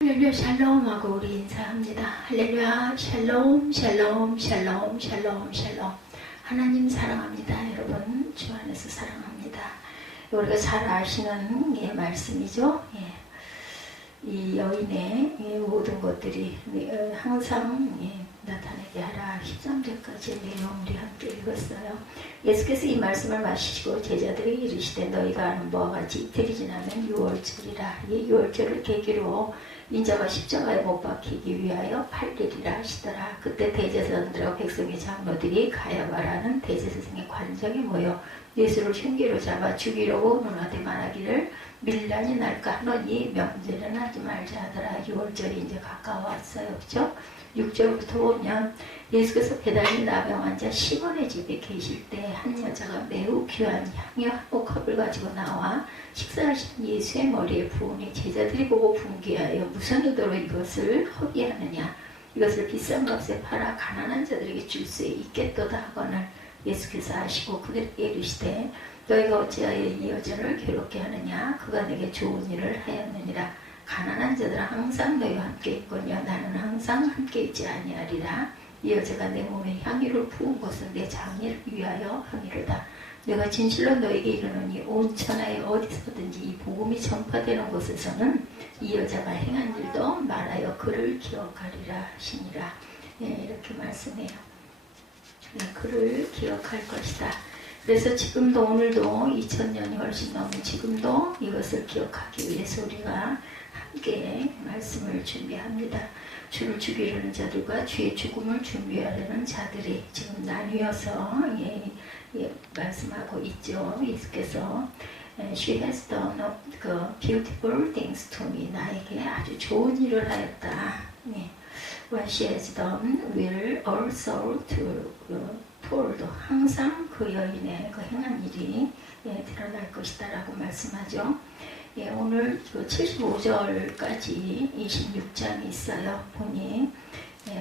할렐루야 샬롬하고 우리 인사합니다. 할렐루야 샬롬 샬롬 샬롬 샬롬 샬롬. 하나님 사랑합니다. 여러분 주 안에서 사랑합니다. 우리가 잘 아시는 말씀이죠. 이 여인의 모든 것들이 항상 나타나게 하라 13절까지의 내용 우리 함께 읽었어요. 예수께서 이 말씀을 마치시고 제자들에게 이르시되 너희가 아는 바와 같이 이틀이 지나면 유월절이라. 이 유월절을 계기로 인자가 십자가에 못 박히기 위하여 8일이라 하시더라. 그때 대제사장들과 백성의 장로들이 가야바라는 대제사장의 관장이 모여 예수를 흉기로 잡아 죽이려고 논하되 말하기를 밀란이 날까 하노니 명제는 하지 말자 하더라. 6월절이 이제 가까워왔어요. 그죠? 6절부터 보면 예수께서 배달인 나병 환자 시몬의 집에 계실 때 한 여자가 매우 귀한 향유 한 컵을 가지고 나와 식사하신 예수의 머리에 부으니 제자들이 보고 분개하여 무슨 의도로 이것을 허비하느냐, 이것을 비싼 값에 팔아 가난한 자들에게 줄 수 있겠도다 하거늘 예수께서 하시고 그들에게 이르시되 너희가 어찌하여 이 여자를 괴롭게 하느냐, 그가 내게 좋은 일을 하였느니라. 가난한 자들은 항상 너희와 함께 있거니와 나는 항상 함께 있지 아니하리라. 이 여자가 내 몸에 향유를 부은 것은 내 장례를 위하여 함이로다. 내가 진실로 너에게 이르노니 온 천하에 어디서든지 이 복음이 전파되는 곳에서는 이 여자가 행한 일도 말하여 그를 기억하리라 하시니라. 이렇게 말씀해요. 그를 기억할 것이다. 그래서 지금도 오늘도 2000년이 훨씬 넘은 지금도 이것을 기억하기 위해서 우리가 함께 말씀을 준비합니다. 주를 죽이려는 자들과 주의 죽음을 준비하려는 자들이 지금 나뉘어서 말씀하고 있죠. 예수께서 She has done beautiful things to me. 나에게 아주 좋은 일을 하였다. What she has done will also told. 항상 그 여인의 그 행한 일이 드러날 것이다 라고 말씀하죠. 오늘 75절까지 26장이 있어요. 보니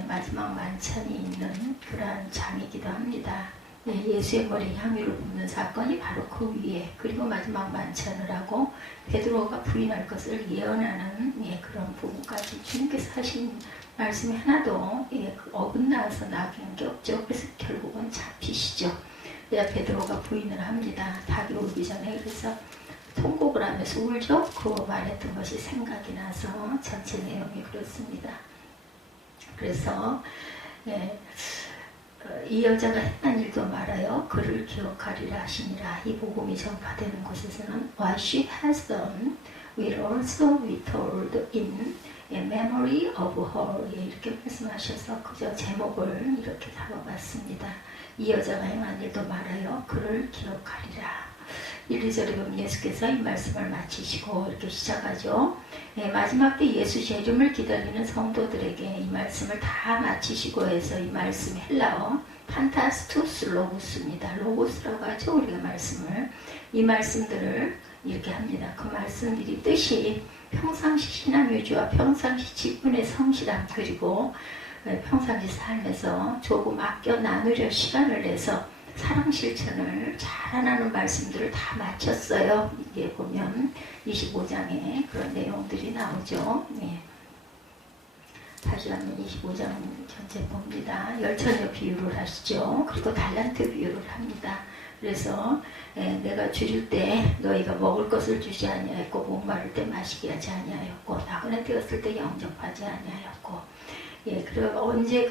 마지막 만찬이 있는 그러한 장이기도 합니다. 예수의 머리에 향유를 붓는 사건이 바로 그 위에, 그리고 마지막 만찬을 하고 베드로가 부인할 것을 예언하는 그런 부분까지 주님께서 하신 말씀이 하나도 어긋나서 나간 게 없죠. 그래서 결국은 잡히시죠. 베드로가 부인을 합니다. 닭이 오기 전에. 그래서 통곡을 하면서 울죠. 그 말했던 것이 생각이 나서 전체 내용이 그렇습니다. 그래서 이 여자가 행한 일도 말하여 그를 기억하리라 하시니라. 이 복음이 전파되는 곳에서는 What she has done will also be told in memory of her. 이렇게 말씀하셔서 그저 제목을 이렇게 잡아봤습니다. 이 여자가 행한 일도 말하여 그를 기억하리라. 1~2절에 보면 예수께서 이 말씀을 마치시고 이렇게 시작하죠. 마지막 때 예수 재림을 기다리는 성도들에게 이 말씀을 다 마치시고 해서 이 말씀이 헬라어 판타스투스 로고스입니다. 로고스라고 하죠. 우리가 말씀을, 이 말씀들을 이렇게 합니다. 그 말씀들이 뜻이 평상시 신앙유지와 평상시 직분의 성실함, 그리고 평상시 삶에서 조금 아껴 나누려 시간을 내서 사랑 실천을 잘하는 말씀들을 다 마쳤어요. 이게 보면 25장에 그런 내용들이 나오죠. 다시 한번 25장 전체 봅니다. 열처녀 비유를 하시죠. 그리고 달란트 비유를 합니다. 그래서 내가 줄일 때 너희가 먹을 것을 주지 아니하였고 목마를 때 마시게 하지 아니하였고 나그네 되었을 때 영접하지 아니하였고. 그리고 언제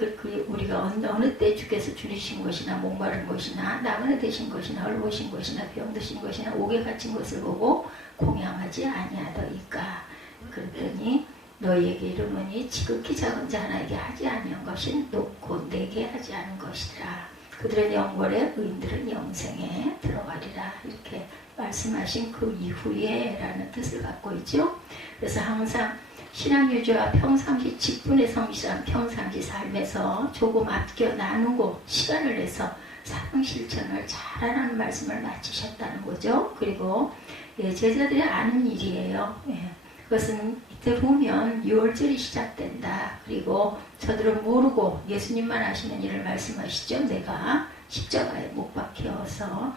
우리가 어느 때 주께서 줄이신 것이나 목마른 것이나 나그네 되신 것이나 얼보신 것이나 병드신 것이나 옥에 갇힌 것을 보고 공양하지 아니하더이까. 그랬더니 너희에게 이르노니 지극히 작은 자 하나에게 하지 아니한 것이 높고 내게 하지 않은 것이라. 그들은 영벌에 의인들은 영생에 들어가리라. 이렇게 말씀하신 그 이후에 라는 뜻을 갖고 있죠. 그래서 항상 신앙유지와 평상시 직분의 성실한 평상시 삶에서 조금 아껴 나누고 시간을 내서 사랑 실천을 잘하라는 말씀을 마치셨다는 거죠. 그리고 제자들이 아는 일이에요. 그것은 이때 보면 6월절이 시작된다. 그리고 저들은 모르고 예수님만 하시는 일을 말씀하시죠. 내가 십자가에 못 박혀서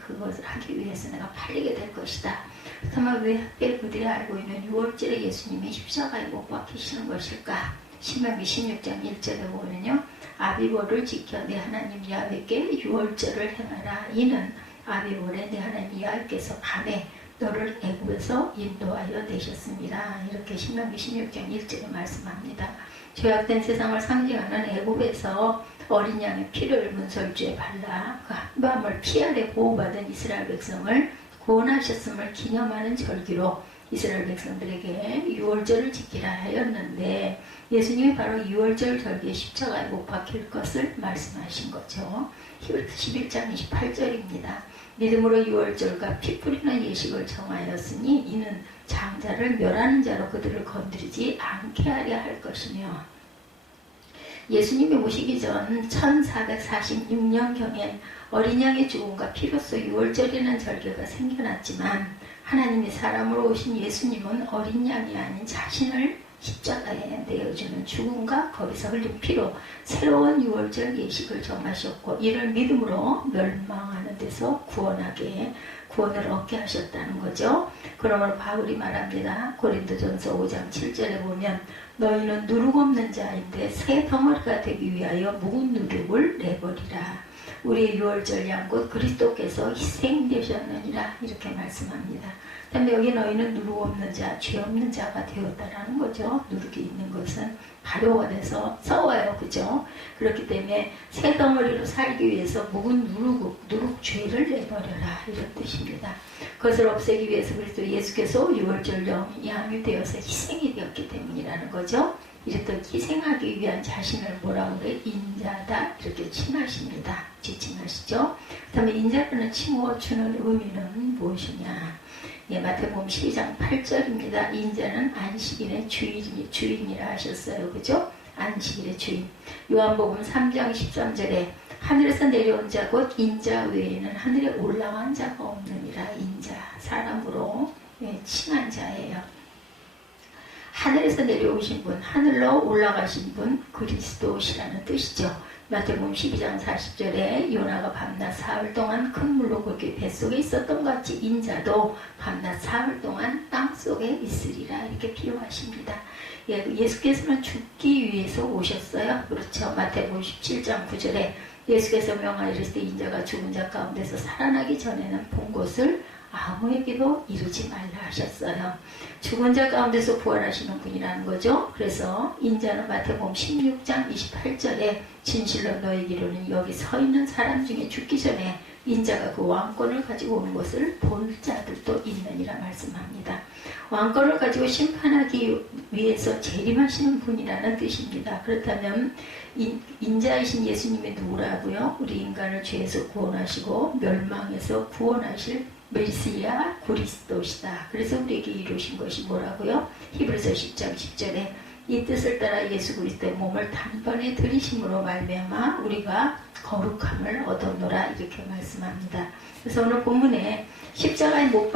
그것을 하기 위해서 내가 팔리게 될 것이다. 그렇다면 왜 그들이 알고 있는 6월절에 예수님이 십자가에 못 박히시는 것일까? 신명기 16장 1절에 보면요. 아비보를 지켜 내 하나님 야훼께 6월절을 행하라. 이는 아비보에 내 하나님 야훼께서 밤에 너를 애굽에서 인도하여 내셨습니다. 이렇게 신명기 16장 1절에 말씀합니다. 죄악된 세상을 상징하는 애굽에서 어린 양의 피를 문설주에 발라 그 한밤을 피 아래 보호받은 이스라엘 백성을 구원하셨음을 기념하는 절기로 이스라엘 백성들에게 6월절을 지키라 하였는데 예수님이 바로 6월절 절기에 십자가에 못 박힐 것을 말씀하신 거죠. 히브리서 11장 28절입니다. 믿음으로 6월절과 피 뿌리는 예식을 정하였으니 이는 장자를 멸하는 자로 그들을 건드리지 않게 하려 할 것이며 예수님이 오시기 전 1446년경엔 어린 양의 죽음과 피로써 6월절이라는 절기가 생겨났지만 하나님이 사람으로 오신 예수님은 어린 양이 아닌 자신을 십자가에 내어주는 죽음과 거기서 흘린 피로 새로운 6월절 예식을 정하셨고 이를 믿음으로 멸망하는 데서 구원을 얻게 하셨다는 거죠. 그러므로 바울이 말합니다. 고린도전서 5장 7절에 보면 너희는 누룩 없는 자인데 새 덩어리가 되기 위하여 묵은 누룩을 내버리라. 우리의 6월절 양 곧 그리스도께서 희생되셨느니라 이렇게 말씀합니다. 그다음에 여기 너희는 누룩 없는 자, 죄 없는 자가 되었다라는 거죠. 누룩이 있는 것은 발효가 돼서 썩어요. 그죠? 그렇기 때문에 새 덩어리로 살기 위해서 묵은 누룩 죄를 내버려라 이런 뜻입니다. 그것을 없애기 위해서 그리스도 예수께서 6월절 양이 되어서 희생이 되었기 때문이라는 거죠. 이렇게 희생하기 위한 자신을 뭐라고 그래? 인자다 이렇게 칭하십니다. 지칭하시죠. 그 다음에 인자라는 칭호 주는 의미는 무엇이냐? 예, 마태복음 12장 8절입니다. 인자는 안식일의 주인이라 하셨어요. 그죠? 안식일의 주인. 요한복음 3장 13절에 하늘에서 내려온 자 곧 인자 외에는 하늘에 올라간 자가 없느니라. 인자, 사람으로 칭한 자예요. 하늘에서 내려오신 분, 하늘로 올라가신 분, 그리스도시라는 뜻이죠. 마태복음 12장 40절에 요나가 밤낮 사흘 동안 큰 물로 그렇게 뱃속에 있었던 것 같이 인자도 밤낮 사흘 동안 땅속에 있으리라 이렇게 비유하십니다. 예수께서는 죽기 위해서 오셨어요. 그렇죠. 마태복음 17장 9절에 예수께서 명하시되 인자가 죽은 자 가운데서 살아나기 전에는 본 것을 아무에게도 이루지 말라 하셨어요. 죽은 자 가운데서 부활하시는 분이라는 거죠. 그래서 인자는 마태복음 16장 28절에 진실로 너희에게 이르노니 여기 서 있는 사람 중에 죽기 전에 인자가 그 왕권을 가지고 오는 것을 볼 자들도 있느니라 말씀합니다. 왕권을 가지고 심판하기 위해서 재림하시는 분이라는 뜻입니다. 그렇다면 인자이신 예수님이 누구라고요? 우리 인간을 죄에서 구원하시고 멸망에서 구원하실 메시아 그리스도시다. 그래서 우리에게 이루신 것이 뭐라고요? 히브리서 10장 10절에 이 뜻을 따라 예수 그리스도의 몸을 단번에 들이심으로 말미암아 우리가 거룩함을 얻었노라 이렇게 말씀합니다. 그래서 오늘 본문에 십자가에 못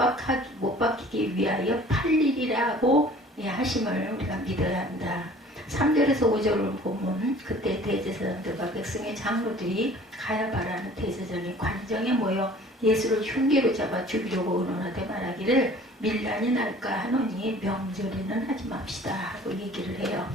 박히기 위하여 팔리리라고 하심을 우리가 믿어야 한다. 3절에서 5절을 보면 그때 대제사장들과 백성의 장로들이 가야바라는 대제사장이 관정에 모여 예수를 흉계로 잡아 죽이려고 의논하되 말하기를 밀란이 날까 하노니 명절에는 하지 맙시다 하고 얘기를 해요.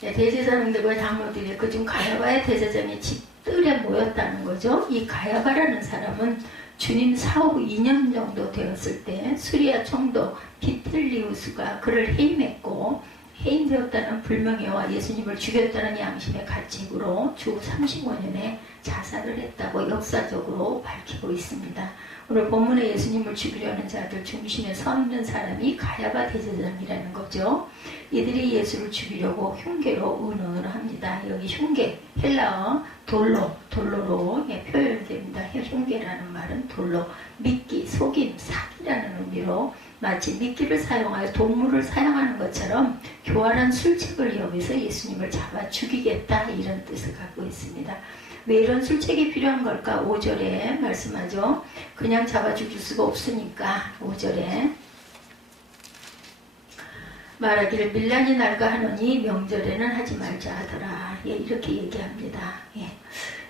대제사장들과 장로들이 그중 가야바의 대제사장이 집들에 모였다는 거죠. 이 가야바라는 사람은 주님 사후 2년 정도 되었을 때 수리아 총독 비틀리우스가 그를 해임했고 해임되었다는 불명예와 예수님을 죽였다는 양심의 가책으로 주 35년에 자살을 했다고 역사적으로 밝히고 있습니다. 오늘 본문에 예수님을 죽이려는 자들 중심에 서 있는 사람이 가야바 대제사장이라는 거죠. 이들이 예수를 죽이려고 흉계로 의논을 합니다. 여기 흉계, 헬라어 돌로로 표현됩니다. 흉계라는 말은 돌로, 미끼, 속임, 사기라는 의미로 마치 미끼를 사용하여 동물을 사용하는 것처럼 교활한 술책을 이용해서 예수님을 잡아 죽이겠다 이런 뜻을 갖고 있습니다. 왜 이런 술책이 필요한 걸까? 5절에 말씀하죠. 그냥 잡아 죽일 수가 없으니까 5절에 말하기를 밀란이 날까 하노니 명절에는 하지 말자 하더라. 이렇게 얘기합니다.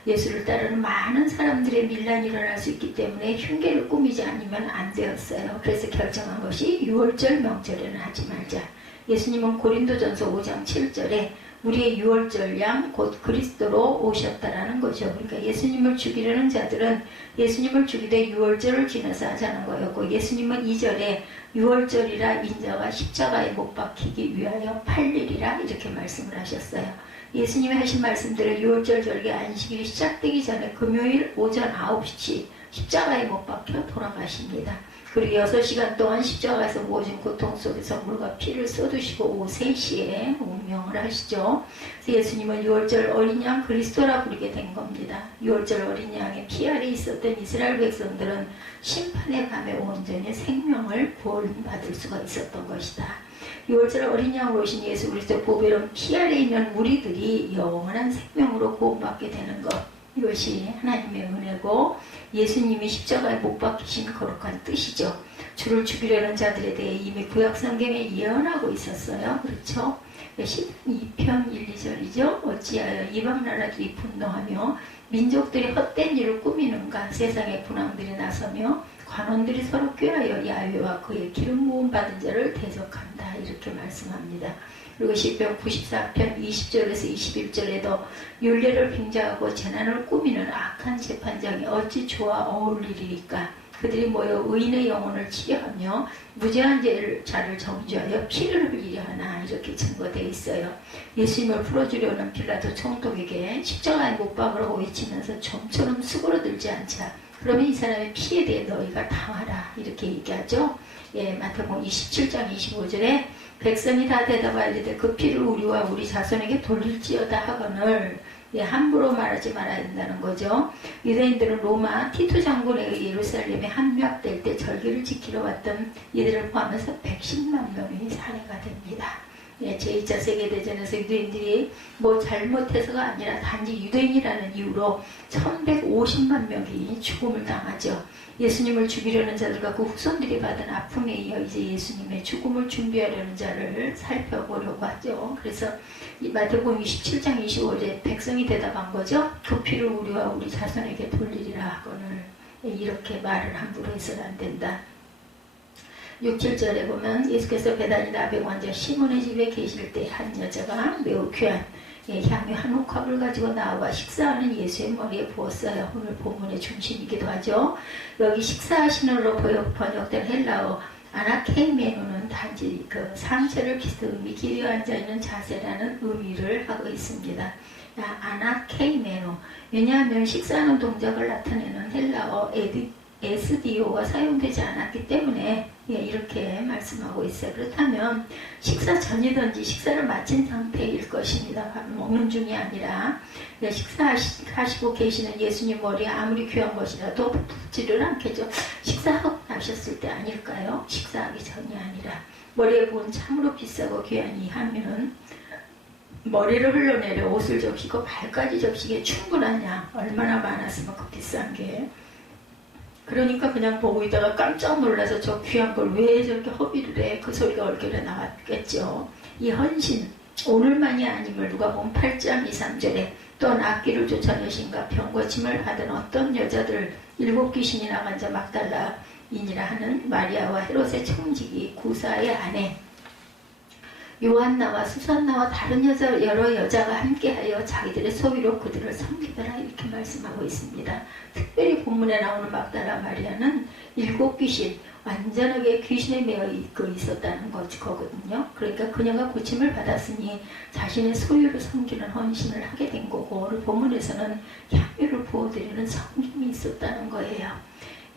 예수를 따르는 많은 사람들의 밀란이 일어날 수 있기 때문에 흉계를 꾸미지 않으면 안 되었어요. 그래서 결정한 것이 6월절 명절에는 하지 말자. 예수님은 고린도전서 5장 7절에 우리의 6월절 양 곧 그리스도로 오셨다라는 거죠. 그러니까 예수님을 죽이려는 자들은 예수님을 죽이되 6월절을 지나서 하자는 거였고, 예수님은 2절에 6월절이라 인자가 십자가에 못 박히기 위하여 팔리리라 이렇게 말씀을 하셨어요. 예수님이 하신 말씀대로 6월절 절기 안식일이 시작되기 전에 금요일 오전 9시 십자가에 못 박혀 돌아가십니다. 그리고 6시간 동안 십자가에서 모진 고통 속에서 물과 피를 쏟으시고 오후 3시에 운명을 하시죠. 그래서 예수님은 6월절 어린 양 그리스도라 부르게 된 겁니다. 6월절 어린 양의 피 아래 있었던 이스라엘 백성들은 심판의 밤에 온전히 생명을 구원받을 수가 있었던 것이다. 6월절 어린 양으로 오신 예수 그리스도 보배로운 피 아래 있는 우리들이 영원한 생명으로 구원받게 되는 것, 이것이 하나님의 은혜고 예수님이 십자가에 못 박히신 거룩한 뜻이죠. 주를 죽이려는 자들에 대해 이미 구약성경에 예언하고 있었어요. 그렇죠? 12편 1, 2절이죠. 어찌하여 이방나라들이 분노하며 민족들이 헛된 일을 꾸미는가. 세상의 군왕들이 나서며 관원들이 서로 꾀하여 야훼와 그의 기름 부음 받은 자를 대적한다. 이렇게 말씀합니다. 그리고 시편 94편 20절에서 21절에도 율례를 빙자하고 재난을 꾸미는 악한 재판장이 어찌 좋아 어울리리까. 그들이 모여 의인의 영혼을 치려하며 무죄한 자를 정죄하여 피를 흘리려 하나. 이렇게 증거되어 있어요. 예수님을 풀어주려는 빌라도 총독에게 십자가에 못 박으라고 외치면서 좀처럼 수그러들지 않자. 그러면 이 사람의 피에 대해 너희가 당하라. 이렇게 얘기하죠. 예, 마태복음 27장 25절에 백성이 다 대답하리되 그 피를 우리와 우리 자손에게 돌릴지어다 하거늘, 예, 함부로 말하지 말아야 된다는 거죠. 유대인들은 로마 티투 장군의 예루살렘에 함락될 때 절기를 지키러 왔던 이들을 포함해서 110만 명이 살해가 됩니다. 예, 제2차 세계대전에서 유대인들이 뭐 잘못해서가 아니라 단지 유대인이라는 이유로 1150만 명이 죽음을 당하죠. 예수님을 죽이려는 자들과 그 후손들이 받은 아픔에 이어 이제 예수님의 죽음을 준비하려는 자를 살펴보려고 하죠. 그래서 이 마태복음 27장 25절에 백성이 대답한 거죠. 그 피를 우리와 우리 자손에게 돌리리라 하거늘. 이렇게 말을 함부로 해서는 안 된다. 6, 7절에 보면 예수께서 베다니 나병 환자 시몬의 집에 계실 때 한 여자가 매우 귀한 향유 한 옥합을 가지고 나와 식사하는 예수의 머리에 부었어요. 오늘 본문의 중심이기도 하죠. 여기 식사하시는으로 번역된 헬라어 아나케이메노는 단지 그 상체를 비스듬히 기려 앉아있는 자세라는 의미를 하고 있습니다. 아나케이메노, 왜냐하면 식사하는 동작을 나타내는 헬라어 에스디오가 사용되지 않았기 때문에 이렇게 말씀하고 있어요. 그렇다면 식사 전이든지 식사를 마친 상태일 것입니다. 밥 먹는 중이 아니라 식사하시고 계시는 예수님 머리에 아무리 귀한 것이라도 붓지를 않겠죠. 식사하고 나셨을 때 아닐까요? 식사하기 전이 아니라 머리에 부은 참으로 비싸고 귀한 이 향유는 머리를 흘러내려 옷을 적시고 발까지 적시기에 충분한 양, 얼마나 많았으면 그 비싼 게. 그러니까 그냥 보고 있다가 깜짝 놀라서 저 귀한 걸 왜 저렇게 허비를 해? 그 소리가 얼결에 나왔겠죠. 이 헌신, 오늘만이 아님을 누가복음 8장 2, 3절에 또한 악귀를 쫓아내신가 병고침을 받은 어떤 여자들 7귀신이 나간 자 막달라인이라 하는 마리아와 헤롯의 청지기 구사의 아내 요한나와 수산나와 다른 여러 여자가 함께하여 자기들의 소위로 그들을 섬기더라. 이렇게 말씀하고 있습니다. 특별히 본문에 나오는 막달라 마리아는 7귀신, 완전하게 귀신에 매여 있었다는 거거든요. 그러니까 그녀가 고침을 받았으니 자신의 소유를 섬기는 헌신을 하게 된 거고, 오늘 본문에서는 향유를 부어드리는 섬김이 있었다는 거예요.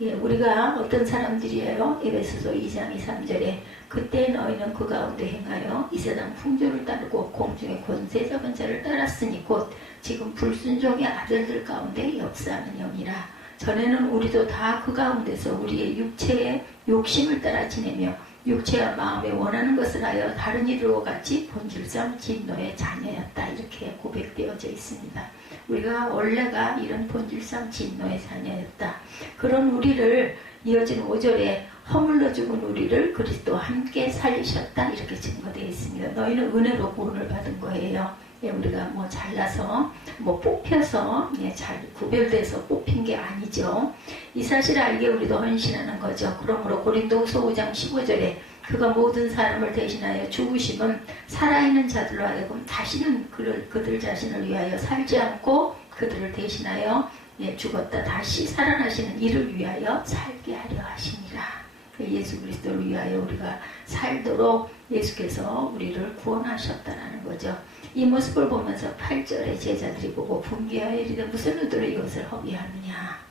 예, 우리가 어떤 사람들이에요? 에베소서 2장 2, 3절에 그때 너희는 그 가운데 행하여 이 세상 풍조를 따르고 공중의 권세 잡은 자를 따랐으니 곧 지금 불순종의 아들들 가운데 역사하는 영이라. 전에는 우리도 다 그 가운데서 우리의 육체의 욕심을 따라 지내며 육체와 마음에 원하는 것을 하여 다른 이들과 같이 본질상 진노의 자녀였다. 이렇게 고백되어져 있습니다. 우리가 원래가 이런 본질상 진노의 자녀였다. 그런 우리를 이어진 5절에 허물러 죽은 우리를 그리스도와 함께 살리셨다. 이렇게 증거되어 있습니다. 너희는 은혜로 구원을 받은 거예요. 우리가 뭐 잘나서 뭐 뽑혀서 잘 구별돼서 뽑힌 게 아니죠. 이 사실을 알게 우리도 헌신하는 거죠. 그러므로 고린도후서 5장 15절에 그가 모든 사람을 대신하여 죽으심은 살아있는 자들로 하여금 다시는 그들 자신을 위하여 살지 않고 그들을 대신하여 죽었다 다시 살아나시는 이를 위하여 살게 하려 하시니라. 예수 그리스도를 위하여 우리가 살도록 예수께서 우리를 구원하셨다는 거죠. 이 모습을 보면서 8절에 제자들이 보고 분개하여 이르되 무슨 의도로 이것을 허비하느냐.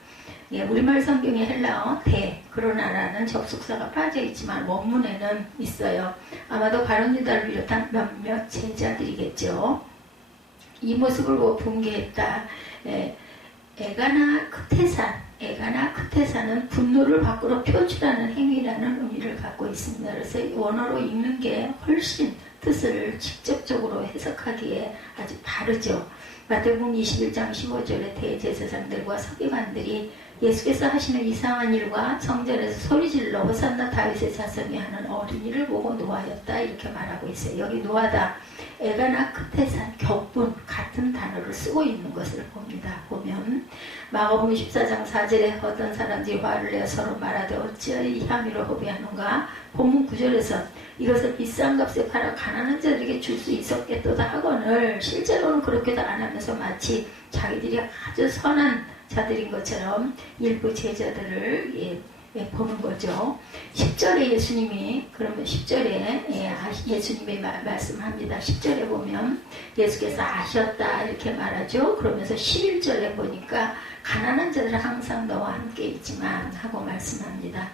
우리말 성경의 헬라어 그러나라는 접속사가 빠져있지만 원문에는 있어요. 아마도 바론 유다를 비롯한 몇몇 제자들이겠죠. 이 모습을 보고 분개했다. 에가나 크테사는 분노를 밖으로 표출하는 행위라는 의미를 갖고 있습니다. 그래서 원어로 읽는 게 훨씬 뜻을 직접적으로 해석하기에 아주 바르죠. 마태복음 21장 15절에 대제사장들과 서기관들이 예수께서 하시는 이상한 일과 성전에서 소리질러 호산나 다윗의 자손이 하는 어린이를 보고 노하였다 이렇게 말하고 있어요. 여기 노하다, 에가나 크테산, 격분 같은 단어를 쓰고 있는 것을 봅니다. 보면 마가복음 14장 4절에 어떤 사람들이 화를 내어 서로 말하되 어찌하여 이 향유를 허비하는가. 본문 9절에서 이것을 비싼 값에 팔아 가난한 자들에게 줄 수 있었겠도다 하거늘 실제로는 그렇게도 안 하면서 마치 자기들이 아주 선한 자들인 것처럼 일부 제자들을 보는 거죠. 10절에 예수님이 그러면 10절에 예수님이 말씀합니다. 10절에 보면 예수께서 아셨다 이렇게 말하죠. 그러면서 11절에 보니까 가난한 자들은 항상 너와 함께 있지만 하고 말씀합니다.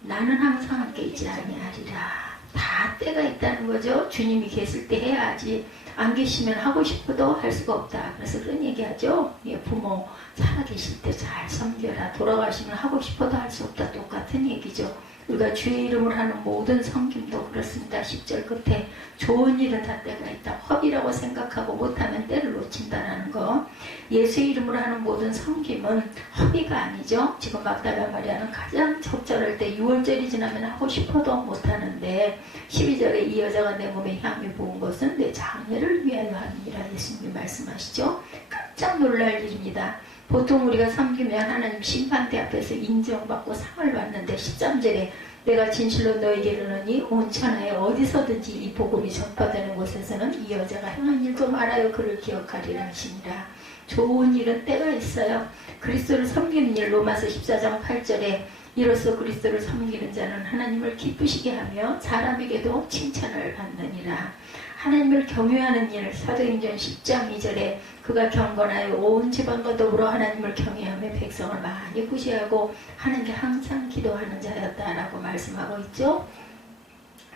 나는 항상 함께 있지 아니하리라. 다 때가 있다는 거죠. 주님이 계실 때 해야지 안 계시면 하고 싶어도 할 수가 없다. 그래서 그런 얘기하죠. 부모 살아계실 때 잘 섬겨라. 돌아가시면 하고 싶어도 할 수 없다. 똑같은 얘기죠. 우리가 주의 이름을 하는 모든 섬김도 그렇습니다. 10절 끝에 좋은 일은 다 때가 있다. 허비라고 생각하고 못하면 때를 놓친다는 거. 예수의 이름으로 하는 모든 섬김은 허비가 아니죠. 지금 막달라 마리아는 가장 적절할 때 6월절이 지나면 하고 싶어도 못하는데 12절에 이 여자가 내 몸에 향유 부은 것은 내 장례를 위하여 함이라 예수님이 말씀하시죠. 깜짝 놀랄 일입니다. 보통 우리가 섬기면 하나님 심판대 앞에서 인정받고 상을 받는데 13절에 내가 진실로 너에게 이르노니 온 천하에 어디서든지 이 복음이 전파되는 곳에서는 이 여자가 행한 일도 말하여 그를 기억하리라 하시니라. 좋은 일은 때가 있어요. 그리스도를 섬기는 일 로마서 14장 8절에 이로써 그리스도를 섬기는 자는 하나님을 기쁘시게 하며 사람에게도 칭찬을 받느니라. 하나님을 경외하는 일 사도행전 10장 2절에 그가 경건하여 온 지방과 더불어 하나님을 경외하며 백성을 많이 구제하고 하나님께 항상 기도하는 자였다라고 말씀하고 있죠.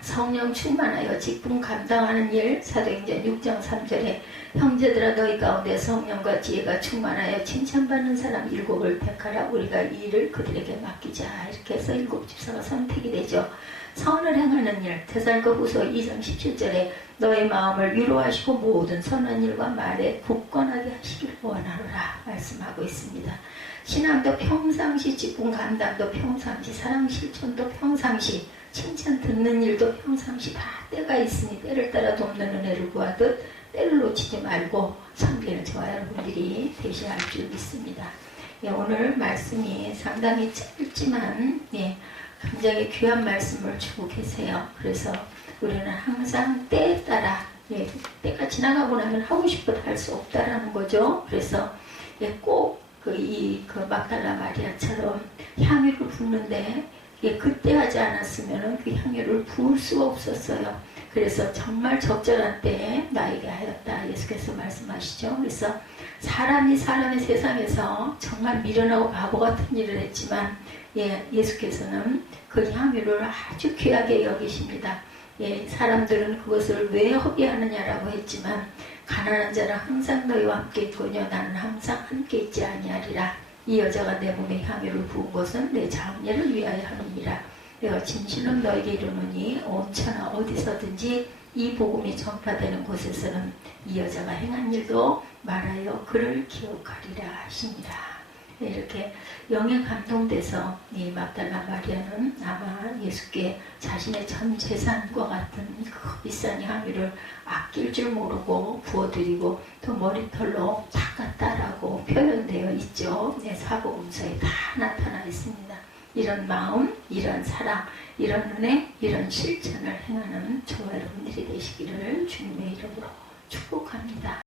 성령 충만하여 직분 감당하는 일 사도행전 6장 3절에 형제들아 너희 가운데 성령과 지혜가 충만하여 칭찬받는 사람 7을 택하라. 우리가 이 일을 그들에게 맡기자. 이렇게 해서 7집사가 선택이 되죠. 선을 행하는 일 데살로니가후서 2장 17절에 너의 마음을 위로하시고 모든 선한 일과 말에 굳건하게 하시길 원하노라 말씀하고 있습니다. 신앙도 평상시, 직분 감당도 평상시, 사랑 실천도 평상시, 칭찬 듣는 일도 평상시 다 때가 있으니 때를 따라 돕는 은혜를 구하듯 때를 놓치지 말고 섬기는 저와 여러분들이 되셔야 할 줄 믿습니다. 오늘 말씀이 상당히 짧지만 굉장히 귀한 말씀을 주고 계세요. 그래서 우리는 항상 때에 따라 때가 지나가고 나면 하고 싶어도 할 수 없다라는 거죠. 그래서 꼭 그 막달라 마리아처럼 향유를 붓는데 그때 하지 않았으면 그 향유를 부을 수가 없었어요. 그래서 정말 적절한 때에 나에게 하였다 예수께서 말씀하시죠. 그래서 사람이 사람의 세상에서 정말 미련하고 바보 같은 일을 했지만 예수께서는 그 향유를 아주 귀하게 여기십니다. 사람들은 그것을 왜 허비하느냐라고 했지만 가난한 자는 항상 너희와 함께 있거니와 나는 항상 함께 있지 아니하리라. 이 여자가 내 몸에 향유를 부은 것은 내 장례를 위하여 함이니라. 내가 진실로 너에게 이르노니 온 천하 어디서든지 이 복음이 전파되는 곳에서는 이 여자가 행한 일도 말하여 그를 기억하리라 하시니라. 이렇게 영에 감동돼서 이 막달라 마리아는 아마 예수께 자신의 전 재산과 같은 그 비싼 향유를 아낄 줄 모르고 부어드리고 또 머리털로 닦았다라고 표현되어 있죠. 네, 사복음서에 다 나타나 있습니다. 이런 마음, 이런 사랑, 이런 은혜, 이런 실천을 행하는 저와 여러분들이 되시기를 주님의 이름으로 축복합니다.